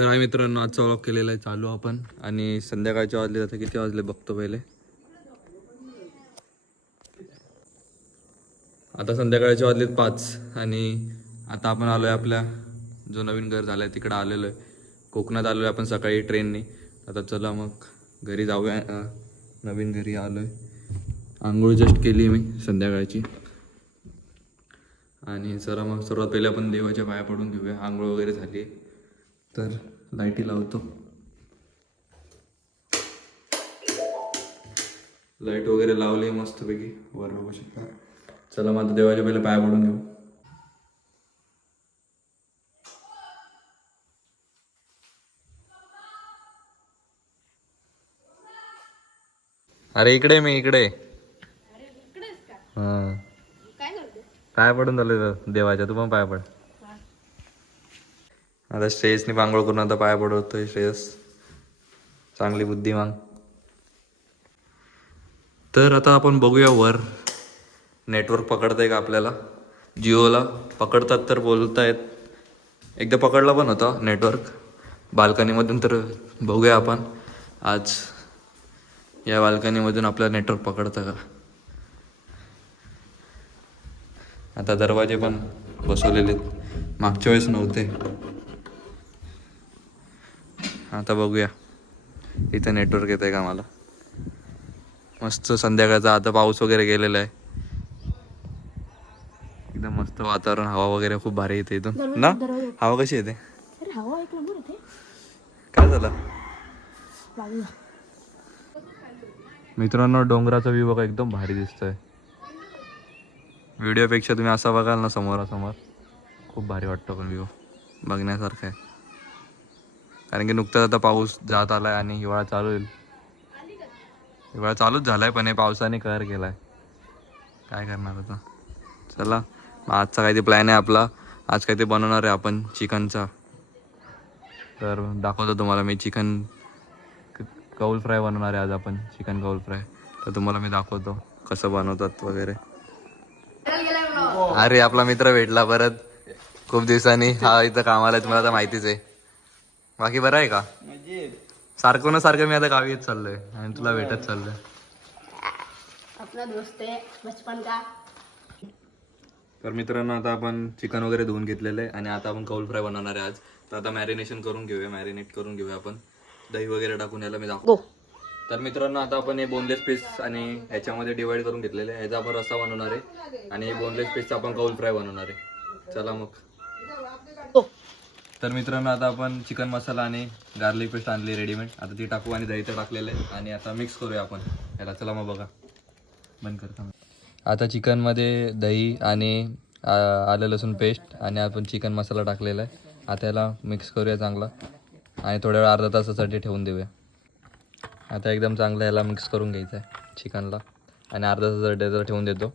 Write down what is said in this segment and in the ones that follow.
तर आम्ही मित्रांनो आजचा व्लॉग केलेला आहे चालू आपण. आणि संध्याकाळचे वाजले आता किती वाजले बघतो पहिले. आता संध्याकाळचे वाजलेत पाच आणि आता आपण आलो आहे आपल्या जो नवीन घर झालं आहे तिकडं आलेलो आहे. कोकणात आलो आहे आपण सकाळी ट्रेनने. आता चला मग घरी जाऊया. नवीन घरी आलो आहे आंघोळ जस्ट केली मी संध्याकाळची. आणि सर मग सर्वात पहिले आपण देवाच्या पाया पडून घेऊया. आंघोळ वगैरे झाली आहे. तर लाईटी लावतो. लाइट वगैरे लावली मस्तपैकी. वर बघू शकता. चला मग आता देवाच्या पहिले पाया पडून घेऊ. अरे इकडे मी इकडे. हा. पाय पडून झालं देवाच्या तू पण पाय पड. आता श्रेयसने पांघोळ करून आता पाया पडवतोय श्रेयस. चांगली बुद्धी मांग तर आता आपण बघूया वर. नेटवर्क पकडतंय का आपल्याला? जिओला पकडतात तर बोलतायत. एकदा पकडला पण होता नेटवर्क बाल्कनीमधून तर बघूया आपण. आज या बाल्कनीमधून आपल्याला नेटवर्क पकडतं का? आता दरवाजे पण बसवलेले आहेत. मागच्या वेळेस नव्हते. आता बघूया. इथं नेटवर्क येत आहे का मला मस्त संध्याकाळचा आता पाऊस वगैरे गेलेला आहे. एकदम मस्त वातावरण हवा वगैरे खूप भारी येते इथून. ना? हवा कशी येते? काय झालं? मित्रांनो डोंगराचा व्ह्यू बघा एकदम भारी दिसतोय. व्हिडिओपेक्षा तुम्ही असा बघाल ना समोरासमोर. खूप भारी वाटतो पण व्ह्यू बघण्यासारखं आहे. कारण की नुकताच आता पाऊस जात आलाय आणि हिवाळा चालू होईल. हिवाळा चालूच झालाय पण हे पावसाने कहर केलाय. काय करणार आता? चला मग आजचा काही ते प्लॅन आहे आपला. आज काही ते बनवणार आहे आपण चिकनचा. तर दाखवतो तुम्हाला मी चिकन कौल फ्राय बनवणार आहे आज आपण चिकन कौल फ्राय. तर तुम्हाला मी दाखवतो कसं बनवतात वगैरे. अरे आपला मित्र भेटला परत. खूप दिवसांनी. हा इथं कामाला आहे तुम्हाला आता माहितीच आहे. बाकी बरं आहे का? सारखं ना सारखं मी आता गावी येत चाललोय आणि तुला भेटत चाललोय. अपना दोस्त है बचपन का? तर मित्रांनो आता आपण चिकन वगैरे धुवून घेतलेलं आहे आणि आता आपण कौल फ्राय बनवणार आहे आज. तर आता मॅरिनेशन करून घेऊया मॅरिनेट करून घेऊया आपण. दही वगैरे टाकून याला मी दाखव गो तर मित्रांनो आता आपण हे बोनलेस पीस आणि ह्याच्यामध्ये डिवाइड करून घेतलेले आहे. ह्याचा आपण रस्सा बनवणार आहे आणि हे बोनलेस पीसचा आपण कौल फ्राय बनवणार आहे. चला मग. तर मित्रांनो आता आपण चिकन मसाला आणि गार्लिक पेस्ट आणली रेडीमेड आता ती टाकू आणि दही तर टाकलेलं आहे. आणि आता मिक्स करूया आपण. ह्याला चला मग बघा. बंद करता आता चिकनमध्ये दही आणि आ, आलं लसूण पेस्ट आणि आपण चिकन मसाला टाकलेला आहे. आता याला मिक्स करूया चांगला. आणि थोड्या वेळ अर्धा तासासाठी ठेवून देऊया. आता एकदम चांगलं याला मिक्स करून घ्यायचं आहे चिकनला आणि अर्धा तासासाठी याचा ठेवून देतो.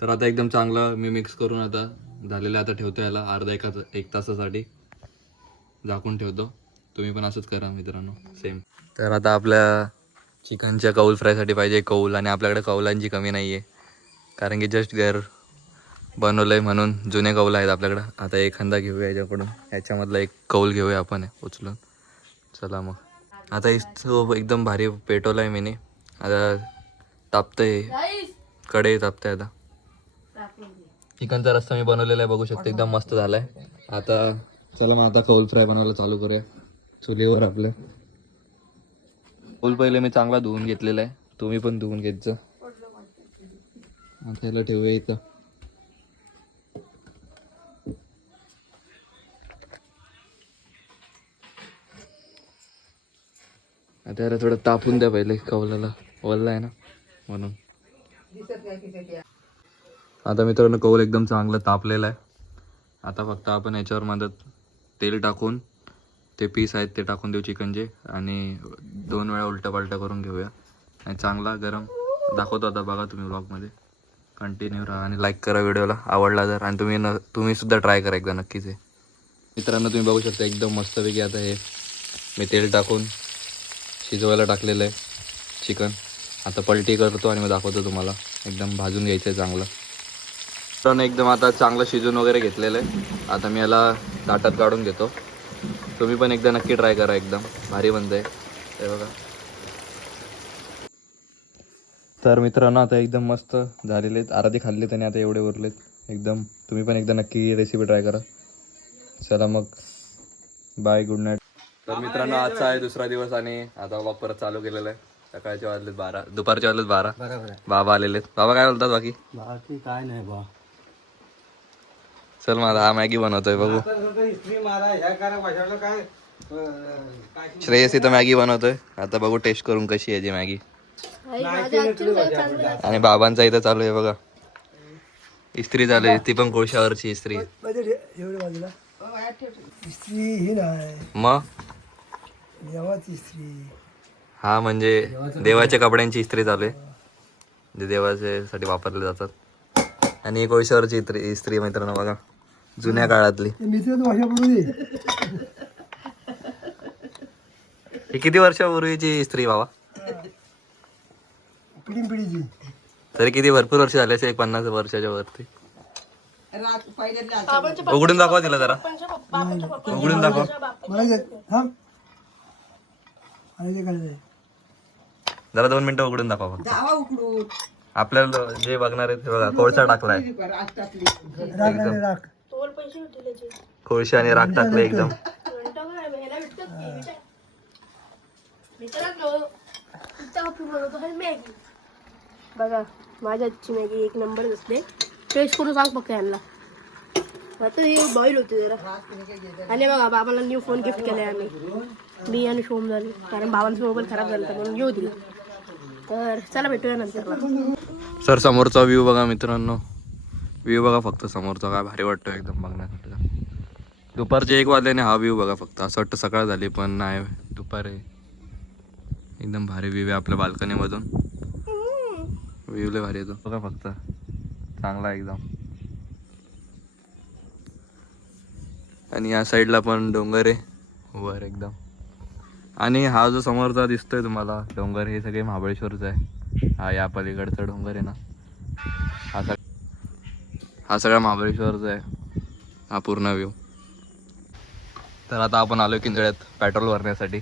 तर आता एकदम चांगलं मी मिक्स करून आता झालेलं आता ठेवतो याला अर्धा एका एक तासासाठी. झाकून ठेवतो. तुम्ही पण असंच करा मित्रांनो सेम तर आता आपल्या चिकनच्या कौल फ्रायसाठी पाहिजे कौल आणि आपल्याकडे कौलांची कमी नाही आहे कारण की जस्ट घर बनवलं आहे म्हणून जुने कौल आहेत आपल्याकडं. आता एखादा घेऊया याच्याकडून. ह्याच्यामधला एक कौल घेऊया आपण उचलून. चला मग. आता इथं एकदम भारी पेटवलं आहे मीने. आता तापतंय. कडे तापतंय आता. चिकनचा रस्ता मी बनवलेला आहे बघू शकतो एकदम मस्त झालाय. आता चला मग आता कौल फ्राय बनवायला चालू करूया. चुलीवर आपल्या कौल पहिले मी चांगला धुवून घेतलेला आहे. तुम्ही पण धुवून घेत जा. आता याला ठेवूया इथं. आता याला थोडं तापून द्या पहिले कौलाला वल्ला आहे ना म्हणून. आता मित्रांनो कौल एकदम चांगलं तापलेलं आहे. आता फक्त आपण याच्यावर मदत तेल टाकून ते पीस आहेत ते टाकून देऊ चिकनचे आणि दोन वेळा उलटा पालटा करून घेऊया. आणि चांगला गरम दाखवतो आता बघा तुम्ही ब्लॉगमध्ये कंटिन्यू राहा आणि लाईक करा व्हिडिओला आवडला जर आणि तुम्ही न तुम्हीसुद्धा ट्राय करा एकदा नक्कीच हे. मित्रांनो तुम्ही बघू शकता एकदम मस्तपैकी आता हे मी तेल टाकून शिजवायला टाकलेलं आहे चिकन. आता पलटी करतो आणि मग दाखवतो तुम्हाला. एकदम भाजून घ्यायचं आहे चांगलं. पण एकदम आता चांगलं शिजून वगैरे घेतलेलं आहे. आता मी याला ताटात काढून घेतो तुम्ही पण एकदा नक्की ट्राय करा एकदम. भारी बनतंय ते बघा. तर मित्रांनो आता एकदम मस्त झालेले आहेत. अर्धे खाल्लेत आणि आता एवढे उरलेत. एकदम तुम्ही पण एकदा नक्की रेसिपी ट्राय करा. चला मग. बाय गुड नाईट तर मित्रांनो आजचा आहे दुसरा दिवस आणि आता वापर परत चालू केलेला आहे. सकाळचे वाजलेत बारा. दुपारचे वाजलेत बारा. बाबा आलेले बाबा काय बोलतात बाकी? बाकी काय नाही बा. चल माझा हा मॅगी बनवतोय बघू. इस्त्री मारा ह्या करा कशाला काय काय श्रेयस इथं मॅगी बनवतोय. आता बघू टेस्ट करून कशी आहे ती मॅगी. आणि बाबांचा इथं चालू आहे बघा. इस्त्री चालू आहे ती पण कोळशावरची इस्त्री एवढं बाजूला? स्त्री ही नाही. मग? देवाची स्त्री हा म्हणजे देवाच्या कपड्यांची इस्त्री चालू आहे. जे देवाचे साठी वापरले जातात. आणि ही कोळशावरची इस्त्री इस्त्री मित्रांनो बघा. जुन्या काळातली. ते मित्र भाषा पडू दे ही किती वर्षापूर्वीची इस्त्री बाबा? पिढी पिढीची तरी किती भरपूर वर्ष झाले असेल एक पन्नास वर्षाच्या वरती. उघडून दाखवा तिला जरा. उघडून दाखवा. मला थांब. मला आहे जरा दोन मिनिटं उघडून दाखवा फक्त. आपल्याला जे बघणार आहेत ते बघा कोळसा टाकलाय. राख राख राख तोल पैसे भेटले त्याचे. कोळशा आणि राख टाकले एकदम. बघा माझ्या आजची मॅगी एक नंबर असते टेस्ट करून सांग पक्का यांना आता हे बॉईल होते जरा. आणि बघा बाबाला न्यू फोन गिफ्ट केलाय आम्ही. मी आणि शोम झाले. कारण बाबांचा मोबाईल खराब झाला म्हणून घेऊ दिला. तर चला भेटूया नंतर सर समोरचा व्ह्यू बघा मित्रांनो. व्ह्यू बघा फक्त समोरचा काय भारी वाटतो एकदम बघण्यासाठी दुपारचे एक वाजल्याने हा व्ह्यू बघा फक्त. असं वाटतं सकाळ झाली पण नाही दुपार आहे. एकदम भारी व्ह्यू आहे आपल्या बाल्कनीमधून व्ह्यू लय भारी येतो बघा फक्त. चांगला आहे एकदम. आणि या साईडला पण डोंगर आहे. वर एकदम. आणि हा जो समोरचा दिसतोय तुम्हाला डोंगर हे सगळे महाबळेश्वरचं आहे. हा या पलीकडचा डोंगर आहे ना. हा सगळा महाबळेश्वरचा आहे. हा पूर्ण व्ह्यू तर आता आपण आलो किंजळ्यात पेट्रोल भरण्यासाठी.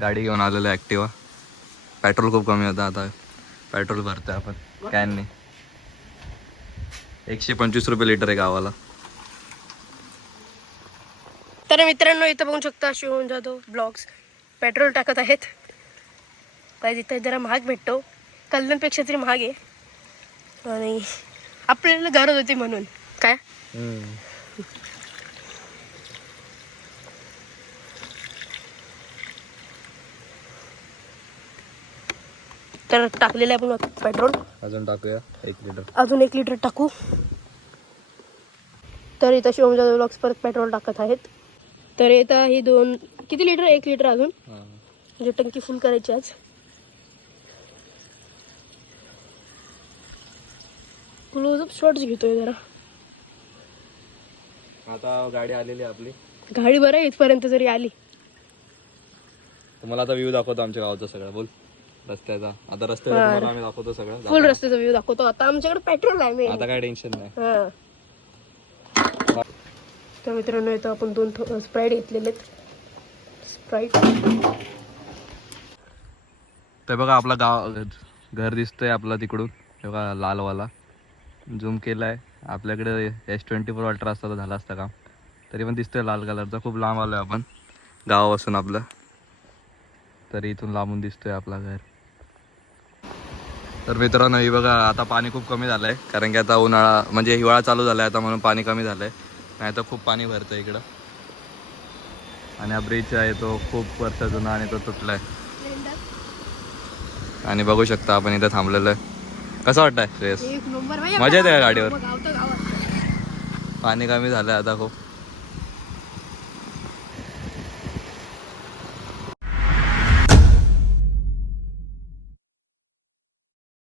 गाडी घेऊन आलेलो आहे ॲक्टिवा पेट्रोल खूप कमी होतं आता. पेट्रोल भरतोय आपण. कॅनने एकशे पंचवीस रुपये लिटर आहे गावाला. तर मित्रांनो इथं बघू शकता शिवून जाधव ब्लॉग्स पेट्रोल टाकत आहेत. काय तिथं जरा महाग भेटतो. कल्याणपेक्षा तरी महाग आहे. आणि आपल्याला गरज होती म्हणून. काय? तर टाकलेलं आहे आपण पेट्रोल. अजून टाकूया एक लिटर. अजून एक लिटर टाकू. तर इथं शिवम जाधव ब्लॉग्स परत पेट्रोल टाकत आहेत. तर इथं ही दोन किती लिटर? एक लिटर अजून. म्हणजे टंकी फुल करायची आज. क्लोजअप शॉर्ट्स घेतोय जरा. आता गाडी आलेली आहे आपली. गाडी बरं आहे इथपर्यंत जरी आली. तुम्हाला आता व्ह्यू दाखवतो आमच्या गावाचा सगळा. बोल. रस्त्याचा. आता रस्त्याचा तुम्हाला आम्ही दाखवतो सगळं. फुल रस्त्याचा व्ह्यू दाखवतो. आता आमच्याकडे पेट्रोल आहे मेन आता काय टेन्शन नाही. हा. तर मित्रांनो इथं आपण दोन स्प्राईट घेतलेले स्प्राईट ते बघा आपला गाव घर दिसतंय आपला तिकडून. हे बघा लालवाला. झूम केलाय. आपल्याकडे एस ट्वेंटी फोर अल्ट्रा असता झाला असता काम. तरी पण दिसतोय लाल कलरचा. खूप लांब आलोय आपण. गावापासून आपलं. तरी इथून लांबून दिसतोय आपला घर. तर मित्रांनो ही बघा आता पाणी खूप कमी झालंय. कारण की आता उन्हाळा म्हणजे हिवाळा चालू झालाय आता म्हणून पाणी कमी झालंय. नाही तर खूप पाणी भरतं इकडं. आणि हा ब्रिज आहे तो खूप वर्ष जुना आणि तो तुटलाय. आणि बघू शकता आपण इथं थांबलेलो आहे. कसं वाटतंय? नंबर मजा येते का गाडीवर? पाणी कमी झालंय आता खूप.